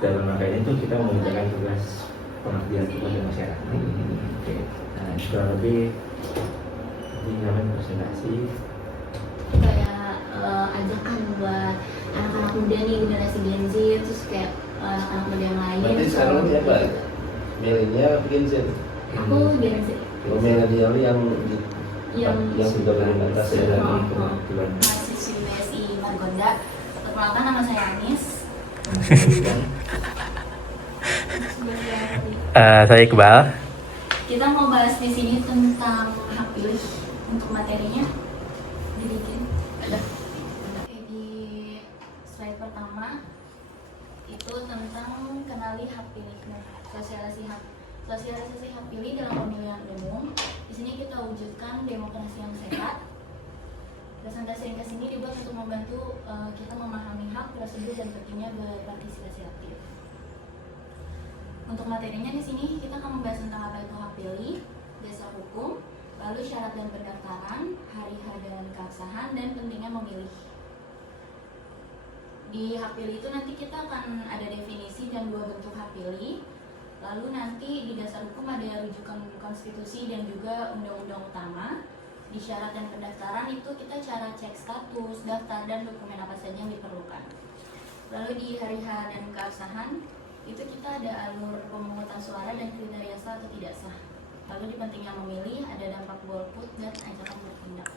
dalam rangka ini tuh kita mengerjakan tugas pengabdian kepada masyarakat. Oke. Nah, kurang lebih ini namanya presentasi. Kayak ajakan buat anak-anak muda nih, generasi Gen Z, terus kayak anak-anak muda yang lain. Berarti sekarang siapa? Milenial, Gen Z? Aku Gen Z. Milenial yang sudah berorientasi dari kebetulan. Mahasiswi BSI Margonda. Perkenalkan, nama saya Anis. Saya Iqbal. Kita mau bahas di sini tentang hak pilih. Untuk materinya dibikin ada. Oke, di slide pertama itu tentang kenali hak pilih. Nah, sosialisasi hak pilih dalam pemilihan umum. Di sini kita wujudkan demokrasi yang sehat. Presentasi ringkas ini dibuat untuk membantu kita memahami hak, prosedur, dan pentingnya berpartisipasi aktif. Untuk materinya di sini kita akan membahas tentang apa itu hak pilih, dasar hukum, lalu syarat dan pendaftaran, hari-H dan keabsahan, dan pentingnya memilih. Di hak pilih itu nanti kita akan ada definisi dan 2 bentuk hak pilih. Lalu nanti di dasar hukum ada rujukan konstitusi dan juga undang-undang utama. Di syarat dan pendaftaran itu kita cara cek status, daftar, dan dokumen apa saja yang diperlukan. Lalu di hari-H dan keabsahan itu kita ada alur pemungutan suara dan kriteria sah atau tidak sah. Lalu di pentingnya memilih ada dampak golput dan ajakan bertindak.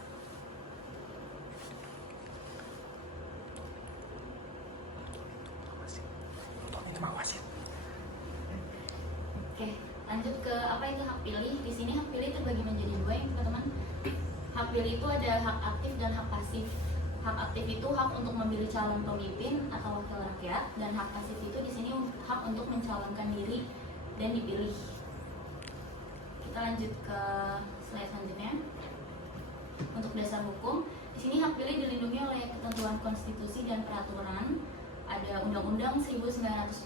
Oke, lanjut ke apa itu hak pilih. Di sini hak pilih terbagi menjadi 2 ya teman-teman. Hak pilih itu ada hak aktif dan hak pasif. Hak aktif itu hak untuk memilih calon pemimpin atau wakil rakyat, dan hak pasif itu di sini hak untuk mencalonkan diri dan dipilih. Kita lanjut ke slide selanjutnya. Untuk dasar hukum, di sini hak pilih dilindungi oleh ketentuan konstitusi dan peraturan. Ada Undang-Undang 1945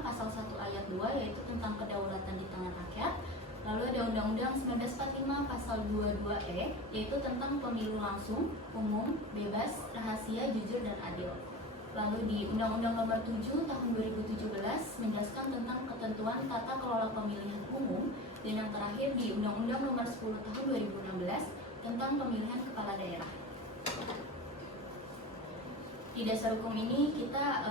pasal 1 ayat 2 yaitu tentang kedaulatan di tangan rakyat. Lalu ada Undang-Undang 1945 pasal 22E yaitu tentang pemilu langsung, umum, bebas, rahasia, jujur, dan adil. Lalu di Undang-Undang Nomor 7 Tahun 2017 menjelaskan tentang ketentuan tata kelola pemilihan umum, dan yang terakhir di Undang-Undang Nomor 10 Tahun 2016 tentang pemilihan kepala daerah. Di dasar hukum ini kita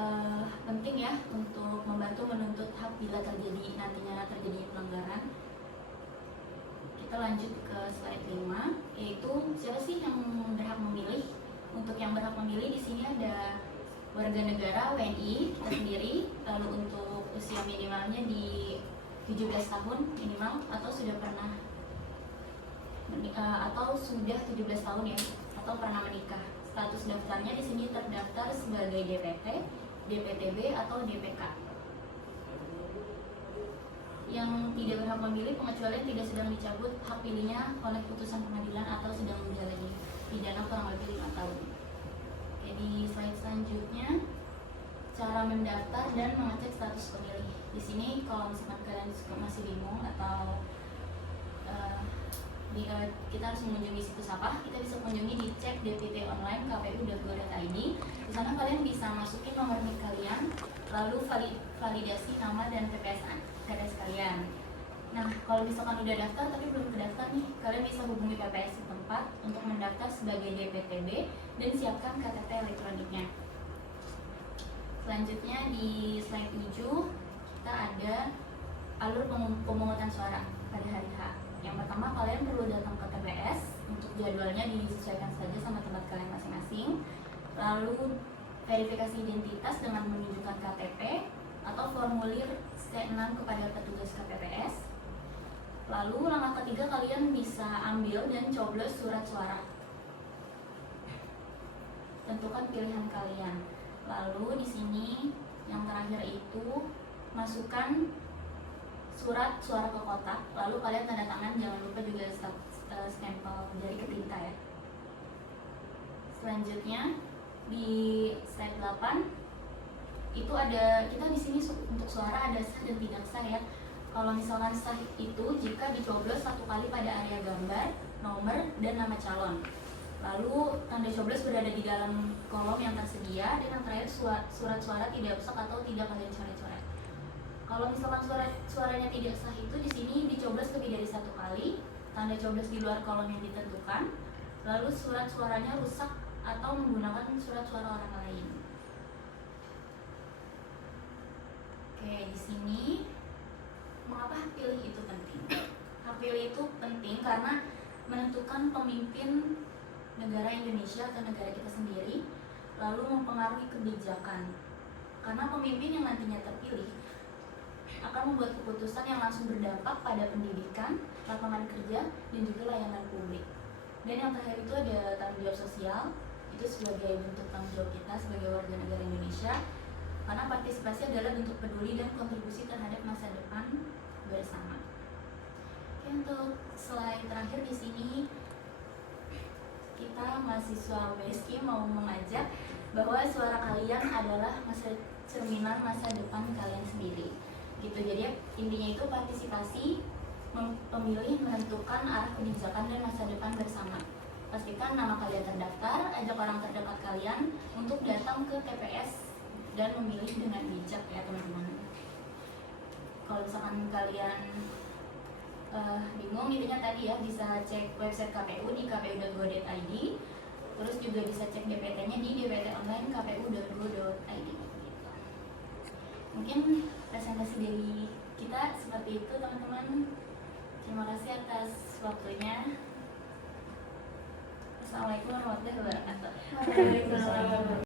penting ya untuk membantu menuntut hak bila nantinya terjadi pelanggaran. Kita lanjut ke slide 5, yaitu siapa sih yang berhak memilih. Untuk yang berhak memilih di sini ada warga negara WNI kita sendiri, lalu untuk usia minimalnya di 17 tahun minimal atau sudah 17 tahun ya, atau pernah menikah. Status daftarnya di sini terdaftar sebagai DPT, DPTB atau DPK. Yang tidak berhak memilih pengecualian tidak sedang dicabut hak pilihnya oleh putusan pengadilan atau sedang menjalani pidana kurang lebih 5 tahun. Jadi slide selanjutnya, cara mendaftar dan mengecek status pemilih. Di sini kalau misalkan kalian masih bingung atau kita harus mengunjungi situs apa, kita bisa kunjungi di cek DPT online kpu.go.id. Di sana kalian bisa masukin nomor NIK kalian, lalu validasi nama dan PPS kalian. Nah, kalau misalkan udah daftar tapi belum terdaftar nih, kalian bisa hubungi PPS setempat untuk mendaftar sebagai DPTB dan siapkan KTP elektroniknya. Selanjutnya di slide 7 kita ada alur pemungutan suara pada hari H. Yang pertama, kalian perlu datang ke TPS. Untuk jadwalnya disesuaikan saja sama tempat kalian masing-masing. Lalu verifikasi identitas dengan menunjukkan KTP atau formulir C6 kepada petugas KPPS. Lalu langkah ketiga, kalian bisa ambil dan coblos surat suara. Tentukan pilihan kalian. Lalu di sini yang terakhir itu masukkan surat suara ke kotak, lalu kalian tanda tangan, jangan lupa juga stempel jari ke tinta ya. Selanjutnya di slide 8 itu ada, kita di sini untuk suara ada sah dan tidak sah ya. Kalau misalkan sah itu jika dicoblos 1 kali pada area gambar, nomor, dan nama calon. Lalu tanda coblos berada di dalam kolom yang tersedia, dan yang terakhir surat suara tidak rusak atau tidak kalian coret-coret. Kalau misalkan suaranya tidak sah itu di sini dicoblos lebih dari 1 kali, tanda coblos di luar kolom yang ditentukan, lalu surat suaranya rusak atau menggunakan surat suara orang lain. Oke, di sini mengapa hak pilih itu penting? Hak pilih itu penting karena menentukan pemimpin negara Indonesia atau negara kita sendiri, lalu mempengaruhi kebijakan. Karena pemimpin yang nantinya terpilih akan membuat keputusan yang langsung berdampak pada pendidikan, lapangan kerja, dan juga layanan publik. Dan yang terakhir itu ada tanggung jawab sosial, itu sebagai bentuk tanggung jawab kita sebagai warga negara Indonesia, karena partisipasi adalah bentuk peduli dan kontribusi terhadap masa depan bersama. Oke, untuk slide terakhir di sini kita mahasiswa USI mau mengajak bahwa suara kalian adalah cerminan masa depan kalian sendiri. Gitu. Jadi intinya itu partisipasi pemilih menentukan arah kebijakan dan masa depan bersama. Pastikan nama kalian terdaftar, ajak orang terdekat kalian untuk datang ke TPS dan memilih dengan bijak ya teman-teman. Kalau misalkan kalian bingung, intinya tadi ya bisa cek website KPU di kpu.go.id, terus juga bisa cek DPT-nya di dptonline.kpu.go.id. Mungkin presentasi dari kita seperti itu teman-teman. Terima kasih atas waktunya. Assalamualaikum warahmatullahi wabarakatuh. Waalaikumsalam.